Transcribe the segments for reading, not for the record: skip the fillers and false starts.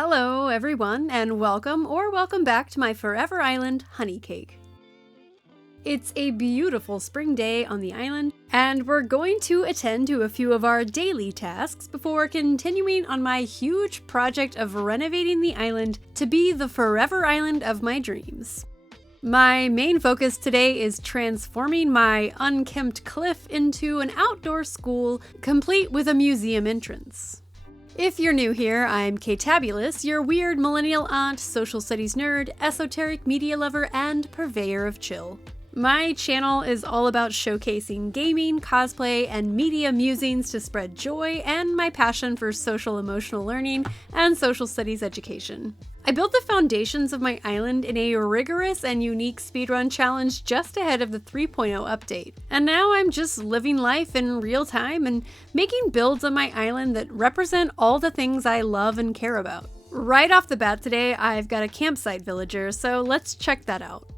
Hello everyone, and welcome back to my Forever Island honey cake. It's a beautiful spring day on the island, and we're going to attend to a few of our daily tasks before continuing on my huge project of renovating the island to be the Forever Island of my dreams. My main focus today is transforming my unkempt cliff into an outdoor school, complete with a museum entrance. If you're new here, I'm Katabulous, your weird millennial aunt, social studies nerd, esoteric media lover, and purveyor of chill. My channel is all about showcasing gaming, cosplay, and media musings to spread joy and my passion for social emotional learning and social studies education. I built the foundations of my island in a rigorous and unique speedrun challenge just ahead of the 3.0 update, and now I'm just living life in real time and making builds on my island that represent all the things I love and care about. Right off the bat today, I've got a campsite villager, so let's check that out.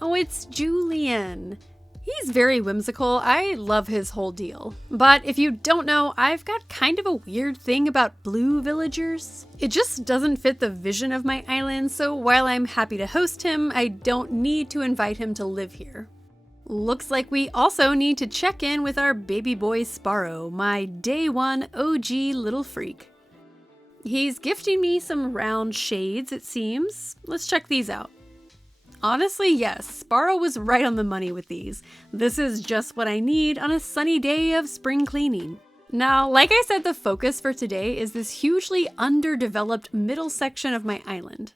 Oh, it's Julian. He's very whimsical. I love his whole deal. But if you don't know, I've got kind of a weird thing about blue villagers. It just doesn't fit the vision of my island, so while I'm happy to host him, I don't need to invite him to live here. Looks like we also need to check in with our baby boy Sparrow, my day one OG little freak. He's gifting me some round shades, it seems. Let's check these out. Honestly, yes, Sparrow was right on the money with these. This is just what I need on a sunny day of spring cleaning. Now, like I said, the focus for today is this hugely underdeveloped middle section of my island.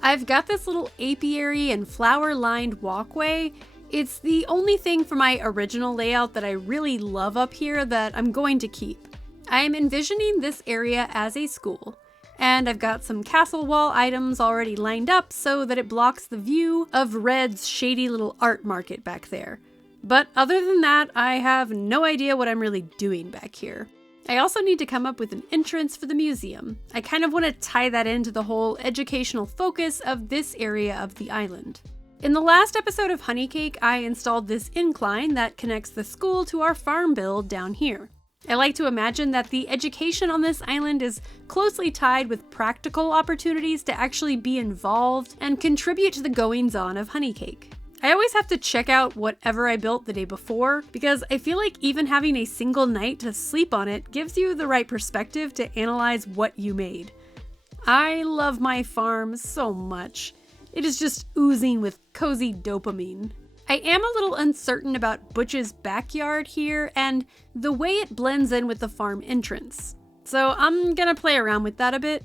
I've got this little apiary and flower-lined walkway. It's the only thing from my original layout that I really love up here that I'm going to keep. I'm envisioning this area as a school. And I've got some castle wall items already lined up so that it blocks the view of Red's shady little art market back there. But other than that, I have no idea what I'm really doing back here. I also need to come up with an entrance for the museum. I kind of want to tie that into the whole educational focus of this area of the island. In the last episode of Honey Cake, I installed this incline that connects the school to our farm build down here. I like to imagine that the education on this island is closely tied with practical opportunities to actually be involved and contribute to the goings-on of Honey Cake. I always have to check out whatever I built the day before because I feel like even having a single night to sleep on it gives you the right perspective to analyze what you made. I love my farm so much. It is just oozing with cozy dopamine. I am a little uncertain about Butch's backyard here and the way it blends in with the farm entrance. So I'm gonna play around with that a bit.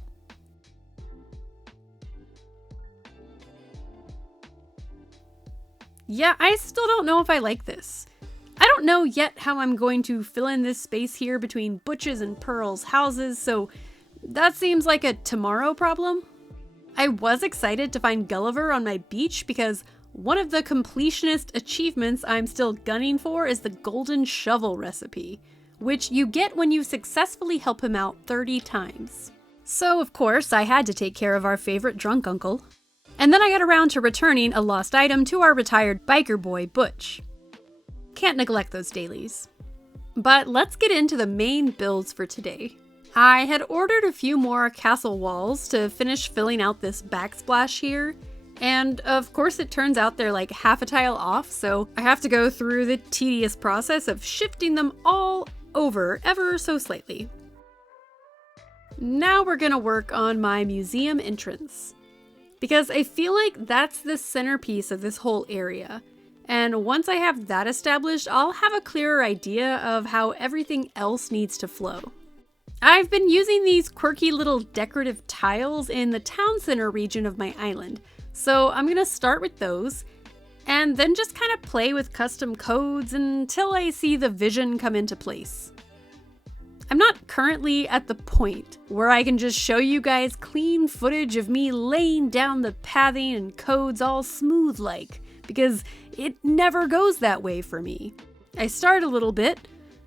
Yeah, I still don't know if I like this. I don't know yet how I'm going to fill in this space here between Butch's and Pearl's houses, so that seems like a tomorrow problem. I was excited to find Gulliver on my beach because one of the completionist achievements I'm still gunning for is the golden shovel recipe, which you get when you successfully help him out 30 times. So of course I had to take care of our favorite drunk uncle. And then I got around to returning a lost item to our retired biker boy Butch. Can't neglect those dailies. But let's get into the main builds for today. I had ordered a few more castle walls to finish filling out this backsplash here. And of course it turns out they're like half a tile off, so I have to go through the tedious process of shifting them all over ever so slightly. Now we're gonna work on my museum entrance, because I feel like that's the centerpiece of this whole area. And once I have that established, I'll have a clearer idea of how everything else needs to flow. I've been using these quirky little decorative tiles in the town center region of my island. So I'm gonna start with those, and then just kind of play with custom codes until I see the vision come into place. I'm not currently at the point where I can just show you guys clean footage of me laying down the pathing and codes all smooth like, because it never goes that way for me. I start a little bit,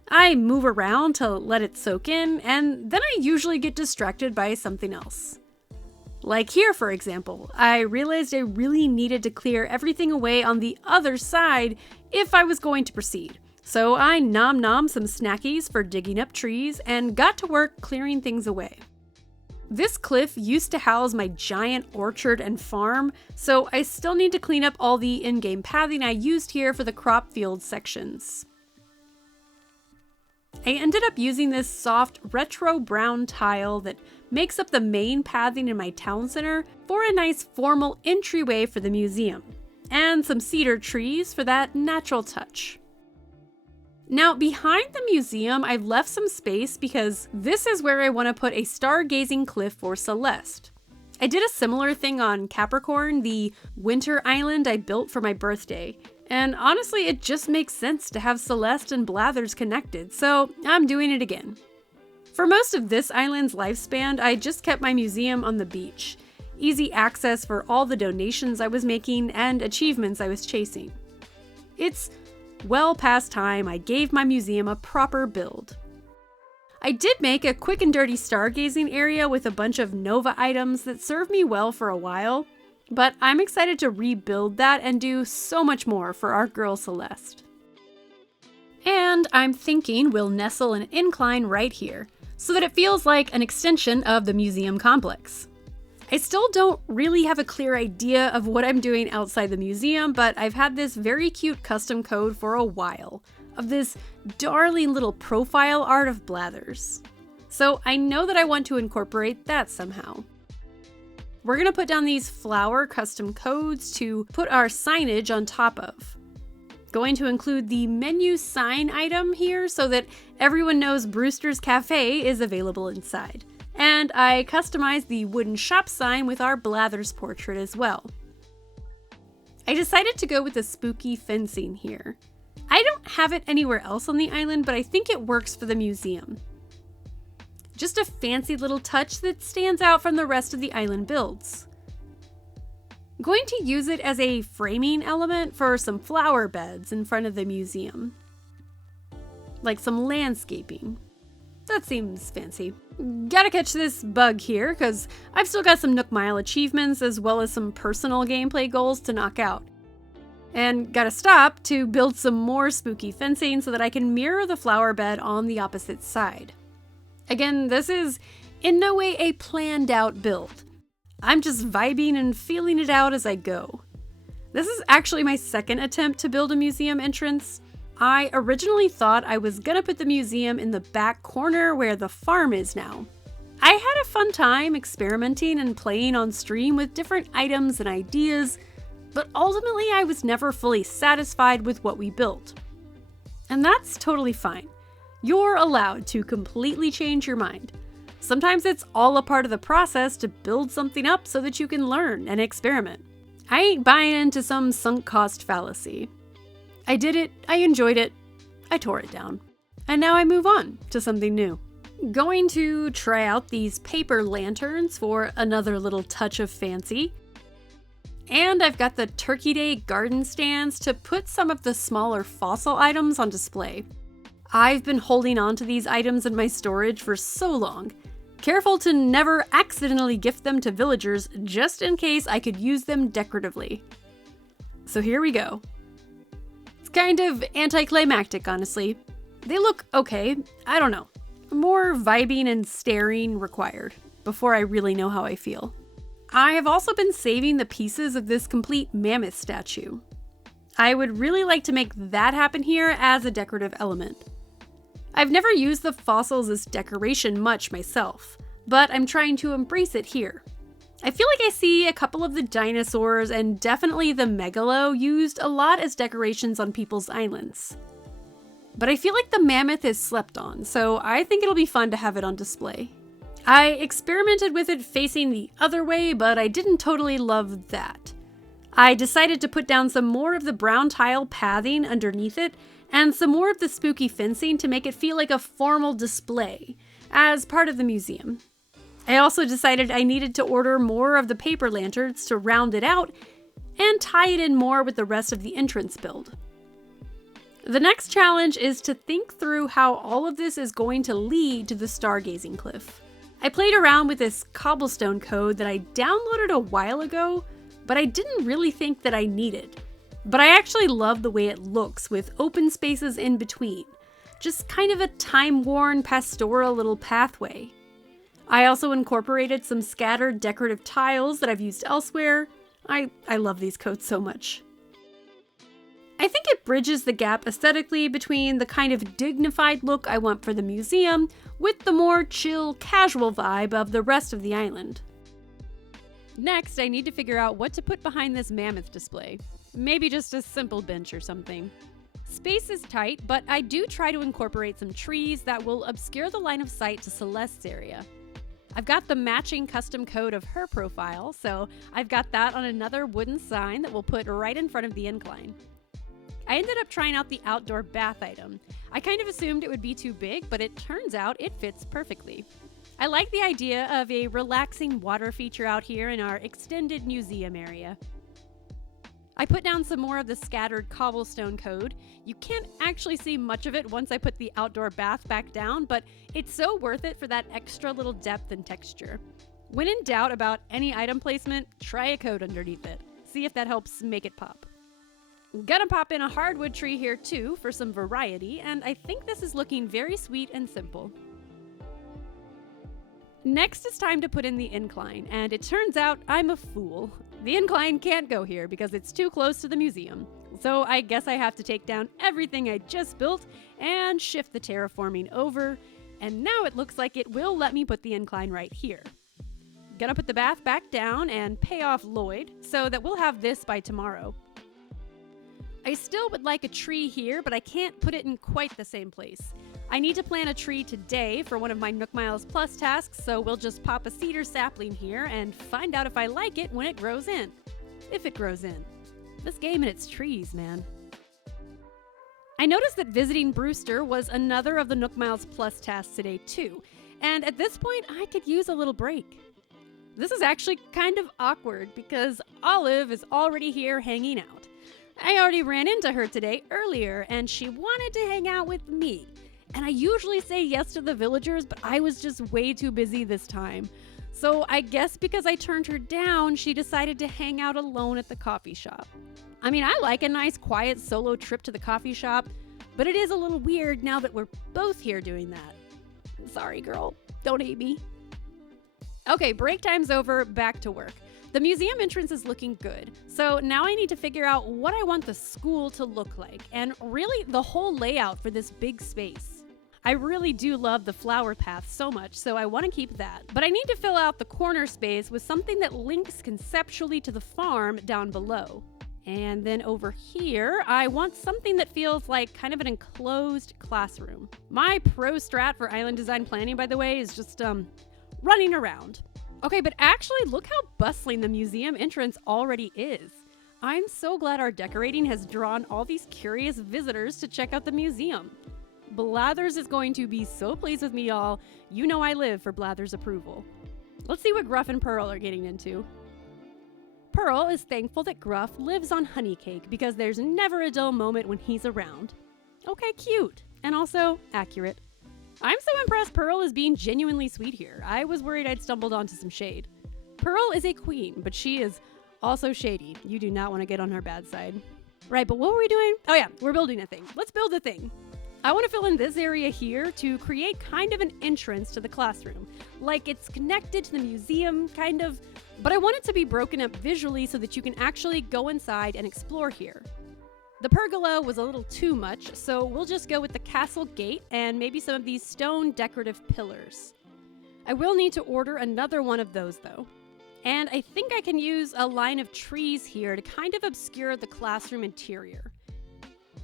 I move around to let it soak in, and then I usually get distracted by something else. Like here, for example, I realized I really needed to clear everything away on the other side if I was going to proceed. So I nom-nom some snackies for digging up trees and got to work clearing things away. This cliff used to house my giant orchard and farm, so I still need to clean up all the in-game pathing I used here for the crop field sections. I ended up using this soft retro brown tile that makes up the main pathing in my town center for a nice formal entryway for the museum, and some cedar trees for that natural touch. Now, behind the museum, I've left some space because this is where I want to put a stargazing cliff for Celeste. I did a similar thing on Capricorn, the winter island I built for my birthday, and honestly, it just makes sense to have Celeste and Blathers connected, so I'm doing it again. For most of this island's lifespan, I just kept my museum on the beach. Easy access for all the donations I was making and achievements I was chasing. It's well past time I gave my museum a proper build. I did make a quick and dirty stargazing area with a bunch of Nova items that served me well for a while, but I'm excited to rebuild that and do so much more for our girl Celeste. And I'm thinking we'll nestle an incline right here, so that it feels like an extension of the museum complex. I still don't really have a clear idea of what I'm doing outside the museum, but I've had this very cute custom code for a while of this darling little profile art of Blathers. So I know that I want to incorporate that somehow. We're gonna put down these flower custom codes to put our signage on top of. Going to include the menu sign item here so that everyone knows Brewster's Cafe is available inside. And I customized the wooden shop sign with our Blathers portrait as well. I decided to go with the spooky fencing here. I don't have it anywhere else on the island, but I think it works for the museum. Just a fancy little touch that stands out from the rest of the island builds. I'm going to use it as a framing element for some flower beds in front of the museum. Like some landscaping. That seems fancy. Gotta catch this bug here, because I've still got some Nook Mile achievements as well as some personal gameplay goals to knock out. And gotta stop to build some more spooky fencing so that I can mirror the flower bed on the opposite side. Again, this is in no way a planned out build. I'm just vibing and feeling it out as I go. This is actually my second attempt to build a museum entrance. I originally thought I was gonna put the museum in the back corner where the farm is now. I had a fun time experimenting and playing on stream with different items and ideas, but ultimately I was never fully satisfied with what we built. And that's totally fine. You're allowed to completely change your mind. Sometimes it's all a part of the process to build something up so that you can learn and experiment. I ain't buying into some sunk cost fallacy. I did it, I enjoyed it, I tore it down. And now I move on to something new. Going to try out these paper lanterns for another little touch of fancy. And I've got the Turkey Day garden stands to put some of the smaller fossil items on display. I've been holding on to these items in my storage for so long, careful to never accidentally gift them to villagers just in case I could use them decoratively. So here we go. Kind of anticlimactic, honestly. They look okay, I don't know. More vibing and staring required before I really know how I feel. I have also been saving the pieces of this complete mammoth statue. I would really like to make that happen here as a decorative element. I've never used the fossils as decoration much myself, but I'm trying to embrace it here. I feel like I see a couple of the dinosaurs and definitely the megalo used a lot as decorations on people's islands. But I feel like the mammoth is slept on, so I think it'll be fun to have it on display. I experimented with it facing the other way, but I didn't totally love that. I decided to put down some more of the brown tile pathing underneath it and some more of the spooky fencing to make it feel like a formal display as part of the museum. I also decided I needed to order more of the paper lanterns to round it out and tie it in more with the rest of the entrance build. The next challenge is to think through how all of this is going to lead to the stargazing cliff. I played around with this cobblestone code that I downloaded a while ago, but I didn't really think that I needed. But I actually love the way it looks with open spaces in between, just kind of a time-worn pastoral little pathway. I also incorporated some scattered decorative tiles that I've used elsewhere. I love these coats so much. I think it bridges the gap aesthetically between the kind of dignified look I want for the museum with the more chill, casual vibe of the rest of the island. Next, I need to figure out what to put behind this mammoth display. Maybe just a simple bench or something. Space is tight, but I do try to incorporate some trees that will obscure the line of sight to Celeste's area. I've got the matching custom code of her profile, so I've got that on another wooden sign that we'll put right in front of the incline. I ended up trying out the outdoor bath item. I kind of assumed it would be too big, but it turns out it fits perfectly. I like the idea of a relaxing water feature out here in our extended museum area. I put down some more of the scattered cobblestone code. You can't actually see much of it once I put the outdoor bath back down, but it's so worth it for that extra little depth and texture. When in doubt about any item placement, try a code underneath it. See if that helps make it pop. Gonna pop in a hardwood tree here too for some variety, and I think this is looking very sweet and simple. Next it's time to put in the incline, and it turns out I'm a fool. The incline can't go here because it's too close to the museum. So I guess I have to take down everything I just built and shift the terraforming over, and now it looks like it will let me put the incline right here. Gonna put the bath back down and pay off Lloyd so that we'll have this by tomorrow. I still would like a tree here, but I can't put it in quite the same place. I need to plant a tree today for one of my Nook Miles Plus tasks, so we'll just pop a cedar sapling here and find out if I like it when it grows in. If it grows in. This game and its trees, man. I noticed that visiting Brewster was another of the Nook Miles Plus tasks today too, and at this point I could use a little break. This is actually kind of awkward because Olive is already here hanging out. I already ran into her today earlier, and she wanted to hang out with me. And I usually say yes to the villagers, but I was just way too busy this time. So I guess because I turned her down, she decided to hang out alone at the coffee shop. I mean, I like a nice quiet solo trip to the coffee shop, but it is a little weird now that we're both here doing that. Sorry, girl. Don't hate me. Okay, break time's over, back to work. The museum entrance is looking good, so now I need to figure out what I want the school to look like, and really the whole layout for this big space. I really do love the flower path so much, so I want to keep that. But I need to fill out the corner space with something that links conceptually to the farm down below. And then over here, I want something that feels like kind of an enclosed classroom. My pro strat for island design planning, by the way, is just running around. Okay, but actually look how bustling the museum entrance already is. I'm so glad our decorating has drawn all these curious visitors to check out the museum. Blathers is going to be so pleased with me, y'all. You know I live for Blathers approval. Let's see what Gruff and Pearl are getting into. Pearl is thankful that Gruff lives on Honeycake because there's never a dull moment when he's around. Okay, cute. And also accurate. I'm so impressed Pearl is being genuinely sweet here. I was worried I'd stumbled onto some shade. Pearl is a queen, but she is also shady. You do not want to get on her bad side. Right, but what were we doing? Oh yeah, we're building a thing. Let's build a thing. I want to fill in this area here to create kind of an entrance to the classroom. Like it's connected to the museum, kind of, but I want it to be broken up visually so that you can actually go inside and explore here. The pergola was a little too much, so we'll just go with the castle gate and maybe some of these stone decorative pillars. I will need to order another one of those though. And I think I can use a line of trees here to kind of obscure the classroom interior.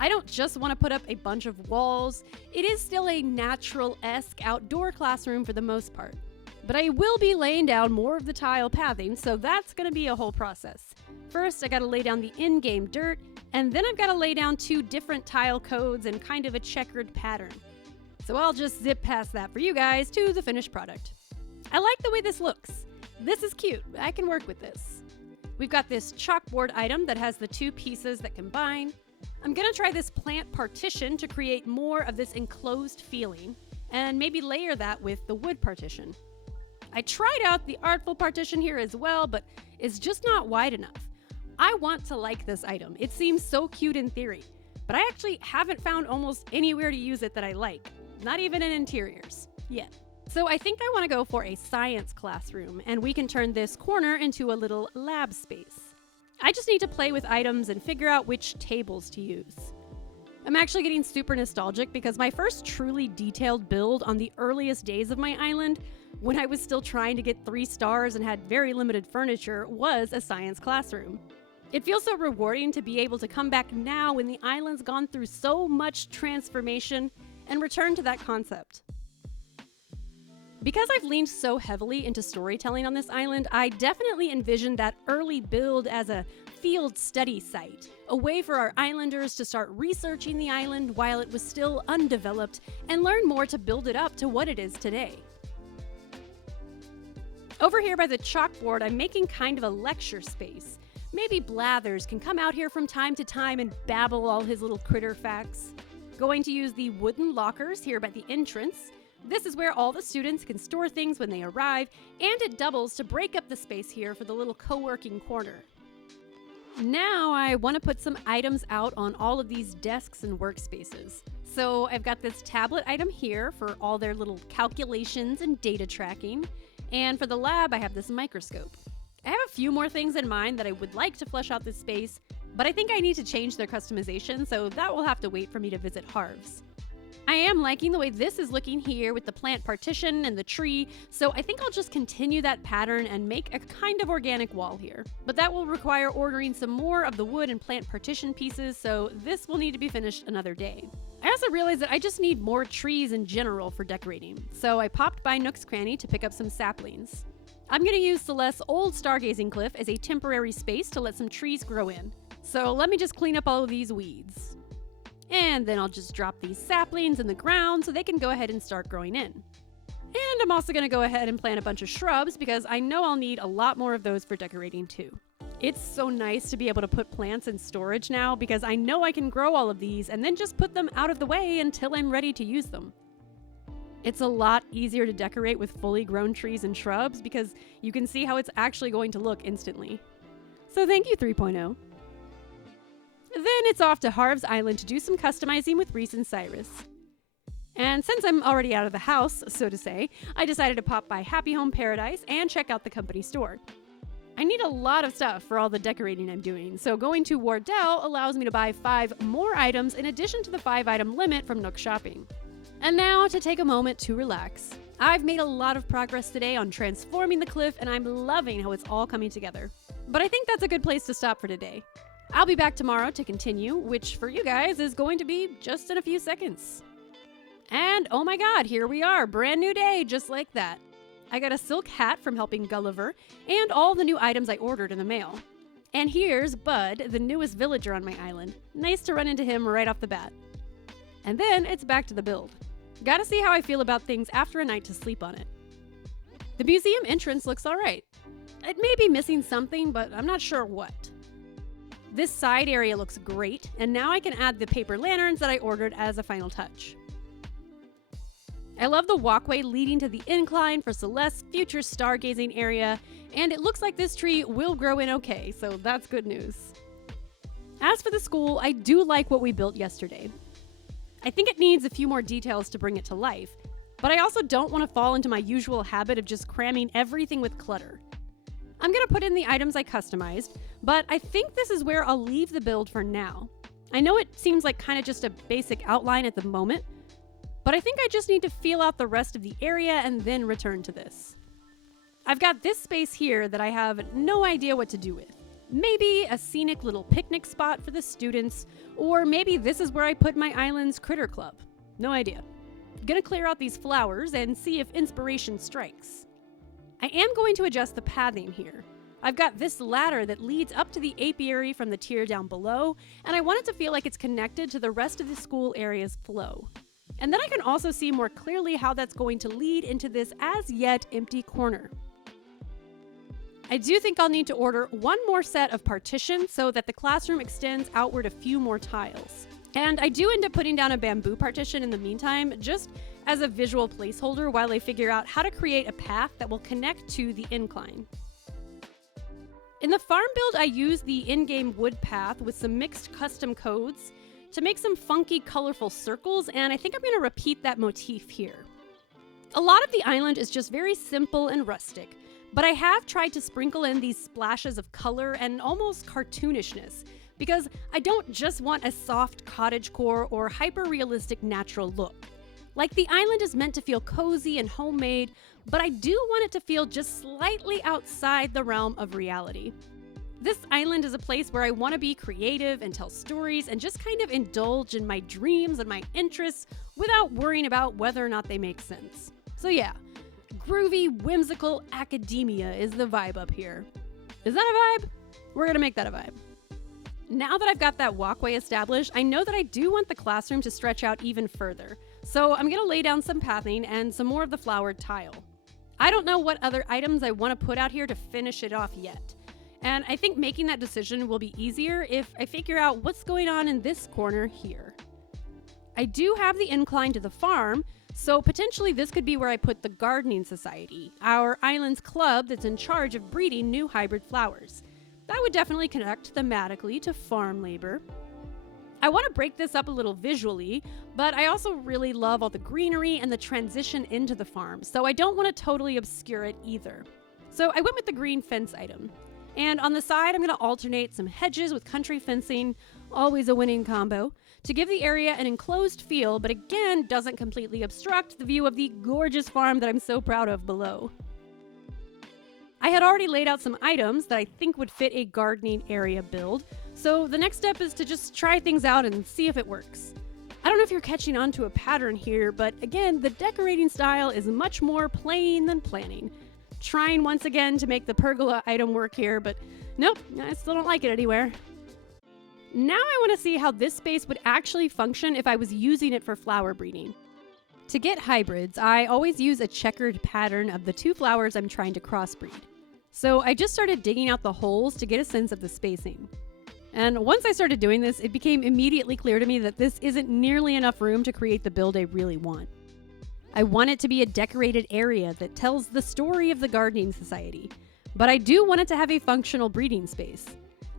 I don't just want to put up a bunch of walls. It is still a natural-esque outdoor classroom for the most part. But I will be laying down more of the tile pathing, so that's going to be a whole process. First, I gotta lay down the in-game dirt, and then I've gotta lay down 2 different tile codes and kind of a checkered pattern. So I'll just zip past that for you guys to the finished product. I like the way this looks. This is cute. I can work with this. We've got this chalkboard item that has the 2 pieces that combine. I'm gonna try this plant partition to create more of this enclosed feeling, and maybe layer that with the wood partition. I tried out the artful partition here as well, but it's just not wide enough. I want to like this item. It seems so cute in theory, but I actually haven't found almost anywhere to use it that I like. Not even in interiors. Yet. So I think I want to go for a science classroom, and we can turn this corner into a little lab space. I just need to play with items and figure out which tables to use. I'm actually getting super nostalgic because my first truly detailed build on the earliest days of my island, when I was still trying to get 3 stars and had very limited furniture, was a science classroom. It feels so rewarding to be able to come back now when the island's gone through so much transformation and return to that concept. Because I've leaned so heavily into storytelling on this island, I definitely envisioned that early build as a field study site, a way for our islanders to start researching the island while it was still undeveloped and learn more to build it up to what it is today. Over here by the chalkboard, I'm making kind of a lecture space. Maybe Blathers can come out here from time to time and babble all his little critter facts. Going to use the wooden lockers here by the entrance. This is where all the students can store things when they arrive, and it doubles to break up the space here for the little co-working corner. Now I want to put some items out on all of these desks and workspaces. So I've got this tablet item here for all their little calculations and data tracking. And for the lab, I have this microscope. I have a few more things in mind that I would like to flesh out this space, but I think I need to change their customization, so that will have to wait for me to visit Harv's. I am liking the way this is looking here with the plant partition and the tree, so I think I'll just continue that pattern and make a kind of organic wall here. But that will require ordering some more of the wood and plant partition pieces, so this will need to be finished another day. I also realized that I just need more trees in general for decorating, so I popped by Nook's Cranny to pick up some saplings. I'm going to use Celeste's old stargazing cliff as a temporary space to let some trees grow in. So let me just clean up all of these weeds. And then I'll just drop these saplings in the ground so they can go ahead and start growing in. And I'm also going to go ahead and plant a bunch of shrubs because I know I'll need a lot more of those for decorating too. It's so nice to be able to put plants in storage now because I know I can grow all of these and then just put them out of the way until I'm ready to use them. It's a lot easier to decorate with fully grown trees and shrubs because you can see how it's actually going to look instantly. So thank you 3.0. Then it's off to Harv's Island to do some customizing with Reese and Cyrus. And since I'm already out of the house, so to say, I decided to pop by Happy Home Paradise and check out the company store. I need a lot of stuff for all the decorating I'm doing, so going to Wardell allows me to buy 5 more items in addition to the 5-item limit from Nook Shopping. And now to take a moment to relax. I've made a lot of progress today on transforming the cliff, and I'm loving how it's all coming together. But I think that's a good place to stop for today. I'll be back tomorrow to continue, which for you guys is going to be just in a few seconds. And oh my god, here we are, brand new day, just like that. I got a silk hat from helping Gulliver, and all the new items I ordered in the mail. And here's Bud, the newest villager on my island. Nice to run into him right off the bat. And then it's back to the build. Gotta see how I feel about things after a night to sleep on it. The museum entrance looks alright. It may be missing something, but I'm not sure what. This side area looks great, and now I can add the paper lanterns that I ordered as a final touch. I love the walkway leading to the incline for Celeste's future stargazing area, and it looks like this tree will grow in okay, so that's good news. As for the school, I do like what we built yesterday. I think it needs a few more details to bring it to life, but I also don't want to fall into my usual habit of just cramming everything with clutter. I'm going to put in the items I customized, but I think this is where I'll leave the build for now. I know it seems like kind of just a basic outline at the moment, but I think I just need to feel out the rest of the area and then return to this. I've got this space here that I have no idea what to do with. Maybe a scenic little picnic spot for the students, or maybe this is where I put my island's critter club. No idea. Gonna clear out these flowers and see if inspiration strikes. I am going to adjust the pathing here. I've got this ladder that leads up to the apiary from the tier down below, and I want it to feel like it's connected to the rest of the school area's flow. And then I can also see more clearly how that's going to lead into this as yet empty corner. I do think I'll need to order one more set of partitions so that the classroom extends outward a few more tiles. And I do end up putting down a bamboo partition in the meantime, just as a visual placeholder while I figure out how to create a path that will connect to the incline. In the farm build, I used the in-game wood path with some mixed custom codes to make some funky, colorful circles, and I think I'm going to repeat that motif here. A lot of the island is just very simple and rustic, but I have tried to sprinkle in these splashes of color and almost cartoonishness, because I don't just want a soft cottagecore or hyper-realistic natural look. Like, the island is meant to feel cozy and homemade, but I do want it to feel just slightly outside the realm of reality. This island is a place where I want to be creative and tell stories and just kind of indulge in my dreams and my interests without worrying about whether or not they make sense. So yeah, groovy, whimsical academia is the vibe up here. Is that a vibe? We're gonna make that a vibe. Now that I've got that walkway established, I know that I do want the classroom to stretch out even further. So I'm gonna lay down some pathing and some more of the flowered tile. I don't know what other items I want to put out here to finish it off yet. And I think making that decision will be easier if I figure out what's going on in this corner here. I do have the incline to the farm, so potentially this could be where I put the Gardening Society, our island's club that's in charge of breeding new hybrid flowers. That would definitely connect thematically to farm labor. I want to break this up a little visually, but I also really love all the greenery and the transition into the farm, so I don't want to totally obscure it either. So I went with the green fence item. And on the side, I'm going to alternate some hedges with country fencing, always a winning combo, to give the area an enclosed feel, but again, doesn't completely obstruct the view of the gorgeous farm that I'm so proud of below. I had already laid out some items that I think would fit a gardening area build, so the next step is to just try things out and see if it works. I don't know if you're catching on to a pattern here, but again, the decorating style is much more playing than planning. Trying once again to make the pergola item work here, but nope, I still don't like it anywhere. Now I want to see how this space would actually function if I was using it for flower breeding. To get hybrids, I always use a checkered pattern of the two flowers I'm trying to crossbreed. So I just started digging out the holes to get a sense of the spacing. And once I started doing this, it became immediately clear to me that this isn't nearly enough room to create the build I really want. I want it to be a decorated area that tells the story of the Gardening Society, but I do want it to have a functional breeding space.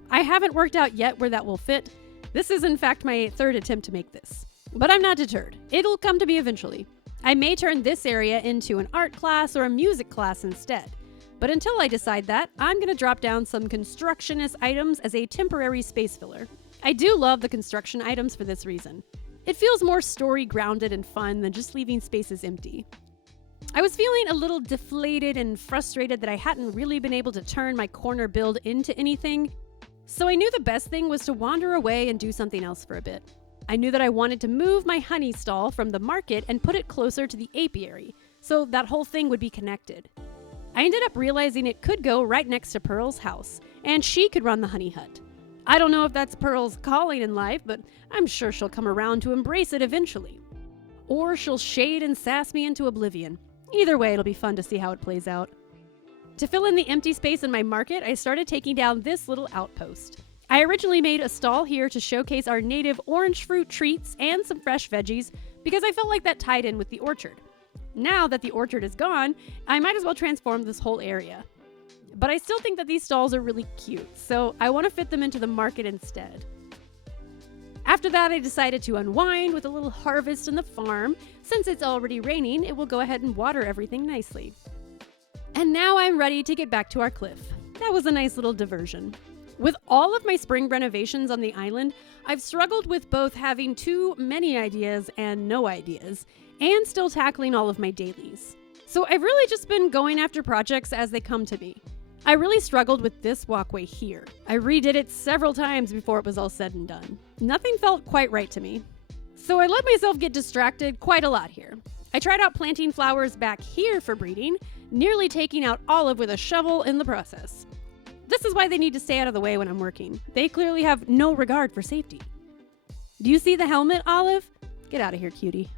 I haven't worked out yet where that will fit. This is in fact my third attempt to make this, but I'm not deterred. It'll come to me eventually. I may turn this area into an art class or a music class instead, but until I decide that, I'm going to drop down some constructionist items as a temporary space filler. I do love the construction items for this reason. It feels more story-grounded and fun than just leaving spaces empty. I was feeling a little deflated and frustrated that I hadn't really been able to turn my corner build into anything, so I knew the best thing was to wander away and do something else for a bit. I knew that I wanted to move my honey stall from the market and put it closer to the apiary, so that whole thing would be connected. I ended up realizing it could go right next to Pearl's house, and she could run the honey hut. I don't know if that's Pearl's calling in life, but I'm sure she'll come around to embrace it eventually. Or she'll shade and sass me into oblivion. Either way, it'll be fun to see how it plays out. To fill in the empty space in my market, I started taking down this little outpost. I originally made a stall here to showcase our native orange fruit treats and some fresh veggies because I felt like that tied in with the orchard. Now that the orchard is gone, I might as well transform this whole area. But I still think that these stalls are really cute, so I want to fit them into the market instead. After that, I decided to unwind with a little harvest in the farm. Since it's already raining, it will go ahead and water everything nicely. And now I'm ready to get back to our cliff. That was a nice little diversion. With all of my spring renovations on the island, I've struggled with both having too many ideas and no ideas, and still tackling all of my dailies. So I've really just been going after projects as they come to me. I really struggled with this walkway here. I redid it several times before it was all said and done. Nothing felt quite right to me. So I let myself get distracted quite a lot here. I tried out planting flowers back here for breeding, nearly taking out Olive with a shovel in the process. This is why they need to stay out of the way when I'm working. They clearly have no regard for safety. Do you see the helmet, Olive? Get out of here, cutie.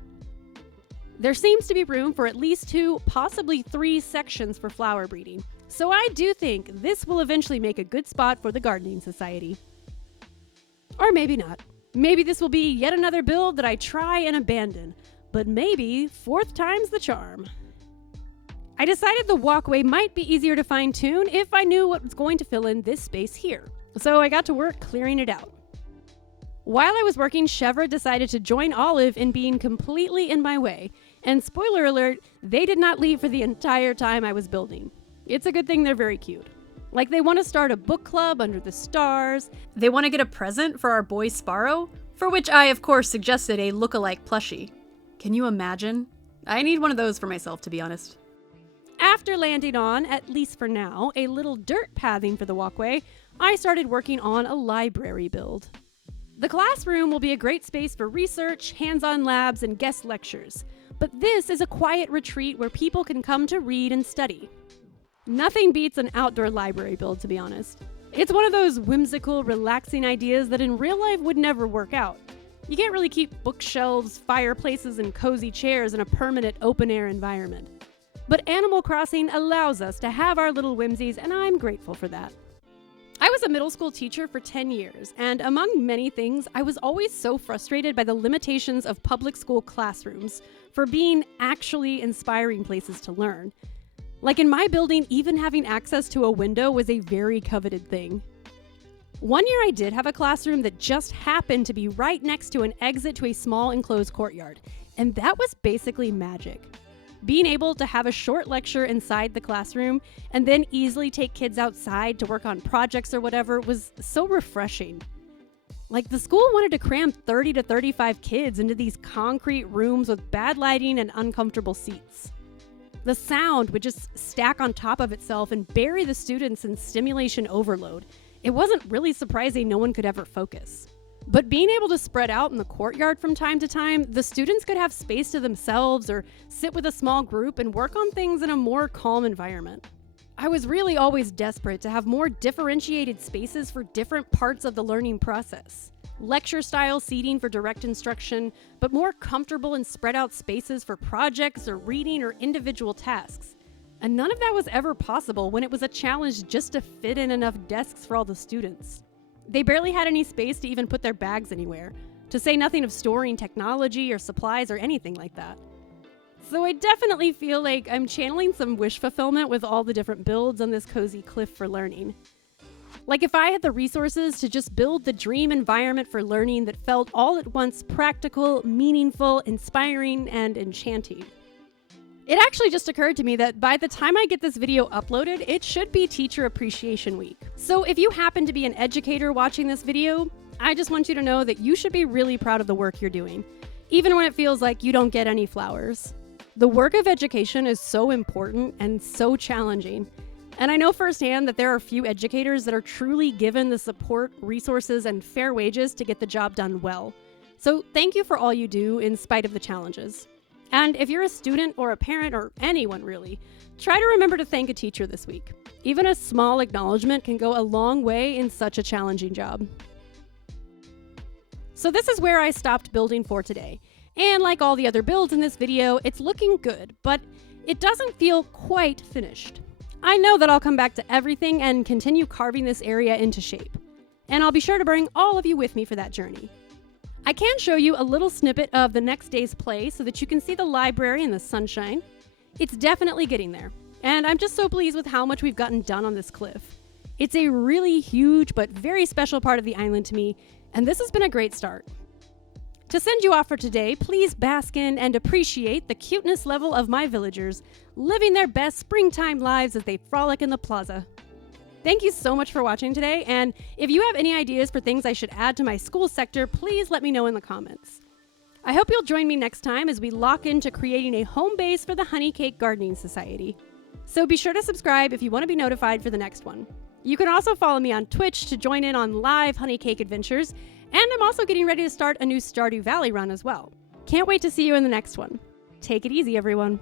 There seems to be room for at least 2, possibly 3 sections for flower breeding. So I do think this will eventually make a good spot for the Gardening Society. Or maybe not. Maybe this will be yet another build that I try and abandon. But maybe 4th time's the charm. I decided the walkway might be easier to fine-tune if I knew what was going to fill in this space here. So I got to work clearing it out. While I was working, Chevra decided to join Olive in being completely in my way, And spoiler alert, they did not leave for the entire time I was building. It's a good thing they're very cute. Like they want to start a book club under the stars. They want to get a present for our boy Sparrow, for which I of course suggested a look-alike plushie. Can you imagine? I need one of those for myself, to be honest. After landing on, at least for now, a little dirt pathing for the walkway, I started working on a library build. The classroom will be a great space for research, hands-on labs, and guest lectures. But this is a quiet retreat where people can come to read and study. Nothing beats an outdoor library build, to be honest. It's one of those whimsical, relaxing ideas that in real life would never work out. You can't really keep bookshelves, fireplaces, and cozy chairs in a permanent open-air environment. But Animal Crossing allows us to have our little whimsies, and I'm grateful for that. I was a middle school teacher for 10 years, and among many things, I was always so frustrated by the limitations of public school classrooms for being actually inspiring places to learn. Like in my building, even having access to a window was a very coveted thing. One year I did have a classroom that just happened to be right next to an exit to a small enclosed courtyard, and that was basically magic. Being able to have a short lecture inside the classroom and then easily take kids outside to work on projects or whatever was so refreshing. Like the school wanted to cram 30 to 35 kids into these concrete rooms with bad lighting and uncomfortable seats. The sound would just stack on top of itself and bury the students in stimulation overload. It wasn't really surprising no one could ever focus. But being able to spread out in the courtyard from time to time, the students could have space to themselves or sit with a small group and work on things in a more calm environment. I was really always desperate to have more differentiated spaces for different parts of the learning process. Lecture-style seating for direct instruction, but more comfortable and spread out spaces for projects or reading or individual tasks. And none of that was ever possible when it was a challenge just to fit in enough desks for all the students. They barely had any space to even put their bags anywhere, to say nothing of storing technology or supplies or anything like that. So I definitely feel like I'm channeling some wish fulfillment with all the different builds on this cozy cliff for learning. Like if I had the resources to just build the dream environment for learning that felt all at once practical, meaningful, inspiring, and enchanting. It actually just occurred to me that by the time I get this video uploaded, it should be Teacher Appreciation Week. So if you happen to be an educator watching this video, I just want you to know that you should be really proud of the work you're doing, even when it feels like you don't get any flowers. The work of education is so important and so challenging. And I know firsthand that there are few educators that are truly given the support, resources, and fair wages to get the job done well. So thank you for all you do in spite of the challenges. And if you're a student or a parent or anyone really, try to remember to thank a teacher this week. Even a small acknowledgement can go a long way in such a challenging job. So this is where I stopped building for today. And like all the other builds in this video, it's looking good, but it doesn't feel quite finished. I know that I'll come back to everything and continue carving this area into shape. And I'll be sure to bring all of you with me for that journey. I can show you a little snippet of the next day's play so that you can see the library in the sunshine. It's definitely getting there. And I'm just so pleased with how much we've gotten done on this cliff. It's a really huge but very special part of the island to me, and this has been a great start. To send you off for today, please bask in and appreciate the cuteness level of my villagers, living their best springtime lives as they frolic in the plaza. Thank you so much for watching today, and if you have any ideas for things I should add to my school sector, please let me know in the comments. I hope you'll join me next time as we lock into creating a home base for the Honey Cake Gardening Society. So be sure to subscribe if you want to be notified for the next one. You can also follow me on Twitch to join in on live honey cake adventures, and I'm also getting ready to start a new Stardew Valley run as well. Can't wait to see you in the next one. Take it easy, everyone.